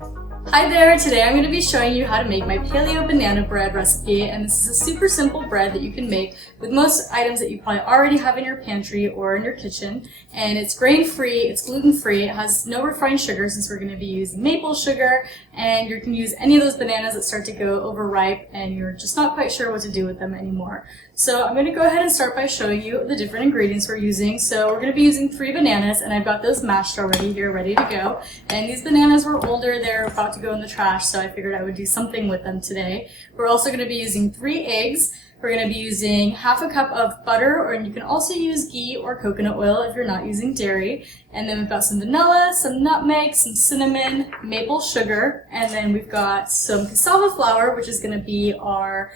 Hi there! Today I'm going to be showing you how to make my paleo banana bread recipe, and this is a super simple bread that you can make with most items that you probably already have in your pantry or in your kitchen. And it's grain-free, it's gluten-free, it has no refined sugar since we're going to be using maple sugar, and you can use any of those bananas that start to go overripe and you're just not quite sure what to do with them anymore. So I'm going to go ahead and start by showing you the different ingredients we're using. So we're going to be using 3 bananas, and I've got those mashed already here ready to go. And these bananas were older, they're about to go in the trash, so I figured I would do something with them today. We're also going to be using 3 eggs. We're going to be using half a cup of butter, or you can also use ghee or coconut oil if you're not using dairy. And then we've got some vanilla, some nutmeg, some cinnamon, maple sugar, and then we've got some cassava flour, which is going to be our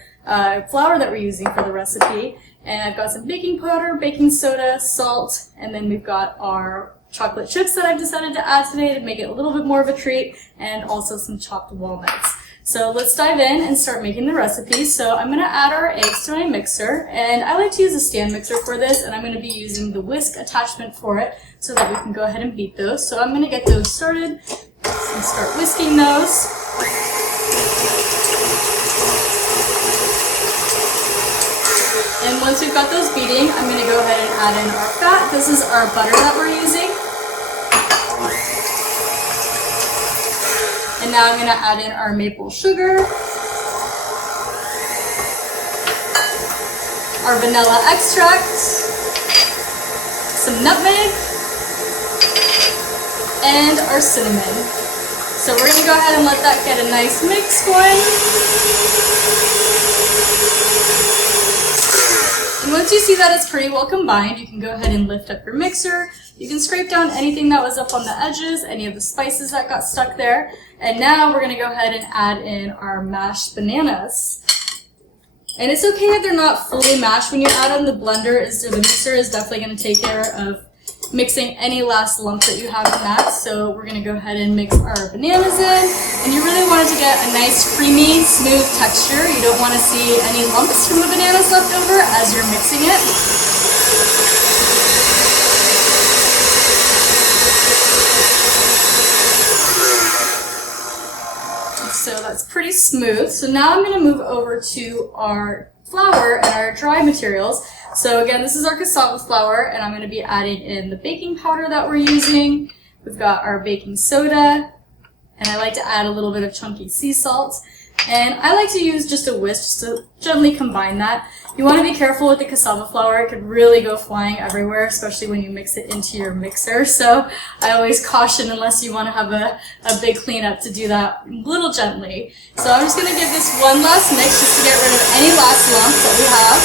flour that we're using for the recipe. And I've got some baking powder, baking soda, salt, and then we've got our chocolate chips that I've decided to add today to make it a little bit more of a treat, and also some chopped walnuts. So let's dive in and start making the recipe. So I'm going to add our eggs to my mixer, and I like to use a stand mixer for this, and I'm going to be using the whisk attachment for it so that we can go ahead and beat those. So I'm going to get those started and start whisking those. And once we've got those beating, I'm going to go ahead and add in our fat. This is our butter that we're using. And now I'm going to add in our maple sugar, our vanilla extract, some nutmeg, and our cinnamon. So we're going to go ahead and let that get a nice mix going. And once you see that it's pretty well combined, you can go ahead and lift up your mixer. You can scrape down anything that was up on the edges, any of the spices that got stuck there. And now we're going to go ahead and add in our mashed bananas. And it's okay if they're not fully mashed. When you add them, the mixer is definitely going to take care of mixing any last lump that you have in that. So we're going to go ahead and mix our bananas in. And you really want it to get a nice creamy, smooth texture. You don't want to see any lumps from the bananas left over as you're mixing it. So that's pretty smooth. So now I'm going to move over to our flour and our dry materials. So again, this is our cassava flour, and I'm going to be adding in the baking powder that we're using. We've got our baking soda, and I like to add a little bit of chunky sea salt. And I like to use just a whisk just to gently combine that. You want to be careful with the cassava flour. It could really go flying everywhere, especially when you mix it into your mixer. So I always caution, unless you want to have a big cleanup, to do that a little gently. So I'm just going to give this one last mix just to get rid of any last lumps that we have.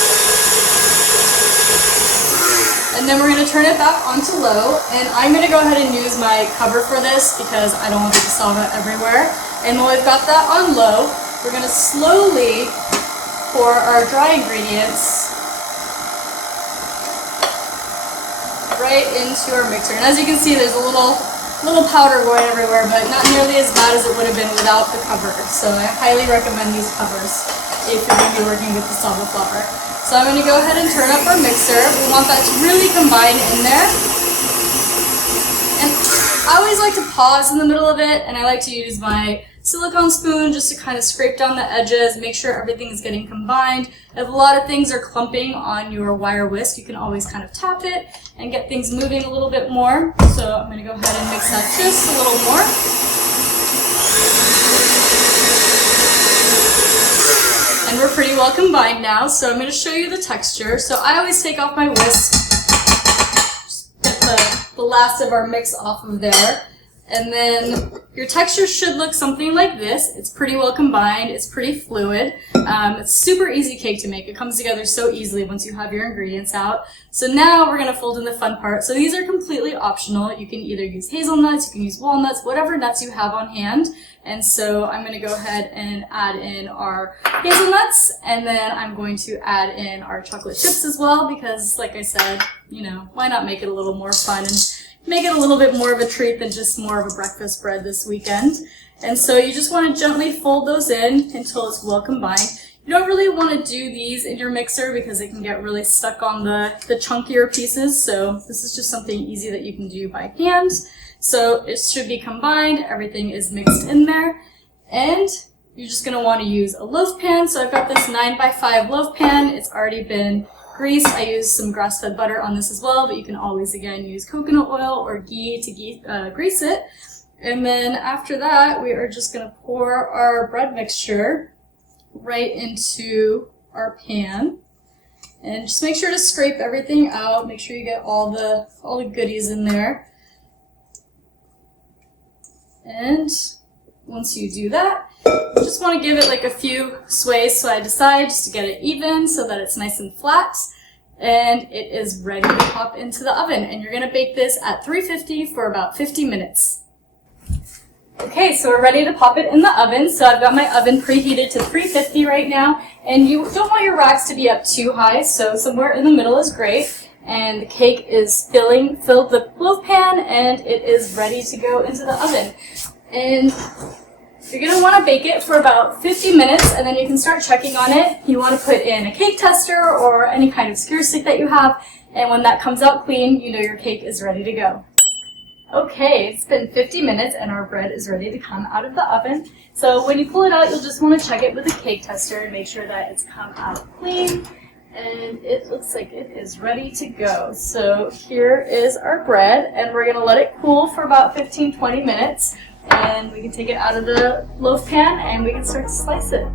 And then we're going to turn it back onto low. And I'm going to go ahead and use my cover for this because I don't want the cassava everywhere. And when we've got that on low, we're going to slowly pour our dry ingredients right into our mixer. And as you can see, there's a little powder going everywhere, but not nearly as bad as it would have been without the cover. So I highly recommend these covers if you're going to be working with cassava flour. So I'm going to go ahead and turn up our mixer. We want that to really combine in there. And I always like to pause in the middle of it, and I like to use my silicone spoon just to kind of scrape down the edges, make sure everything is getting combined. If a lot of things are clumping on your wire whisk, you can always kind of tap it and get things moving a little bit more. So I'm going to go ahead and mix that just a little more. And we're pretty well combined now, so I'm going to show you the texture. So I always take off my whisk, just get the last of our mix off of there. And then your texture should look something like this. It's pretty well combined. It's pretty fluid. It's super easy cake to make. It comes together so easily once you have your ingredients out. So now we're going to fold in the fun part. So these are completely optional. You can either use hazelnuts, you can use walnuts, whatever nuts you have on hand. And so I'm going to go ahead and add in our hazelnuts, and then I'm going to add in our chocolate chips as well because, like I said, you know, why not make it a little more fun and make it a little bit more of a treat than just more of a breakfast bread this weekend. And so you just want to gently fold those in until it's well combined. You don't really want to do these in your mixer because it can get really stuck on the chunkier pieces. So this is just something easy that you can do by hand. So it should be combined, everything is mixed in there, and you're just going to want to use a loaf pan. So I've got this 9x5 loaf pan. It's already been greased. I use some grass-fed butter on this as well, but you can always, again, use coconut oil or ghee to grease it. And then after that, we are just going to pour our bread mixture right into our pan. And just make sure to scrape everything out. Make sure you get all the goodies in there. And once you do that, you just want to give it like a few sways so I decide, just to get it even so that it's nice and flat. And it is ready to pop into the oven. And you're going to bake this at 350 for about 50 minutes. Okay, so we're ready to pop it in the oven. So I've got my oven preheated to 350 right now. And you don't want your racks to be up too high, so somewhere in the middle is great. And the cake is filled the loaf pan, and it is ready to go into the oven. And you're going to want to bake it for about 50 minutes, and then you can start checking on it. You want to put in a cake tester or any kind of skewer stick that you have, and when that comes out clean, you know your cake is ready to go. Okay, it's been 50 minutes and our bread is ready to come out of the oven. So when you pull it out, you'll just want to check it with a cake tester and make sure that it's come out clean. And it looks like it is ready to go. So here is our bread, and we're going to let it cool for about 15-20 minutes. And we can take it out of the loaf pan and we can start to slice it.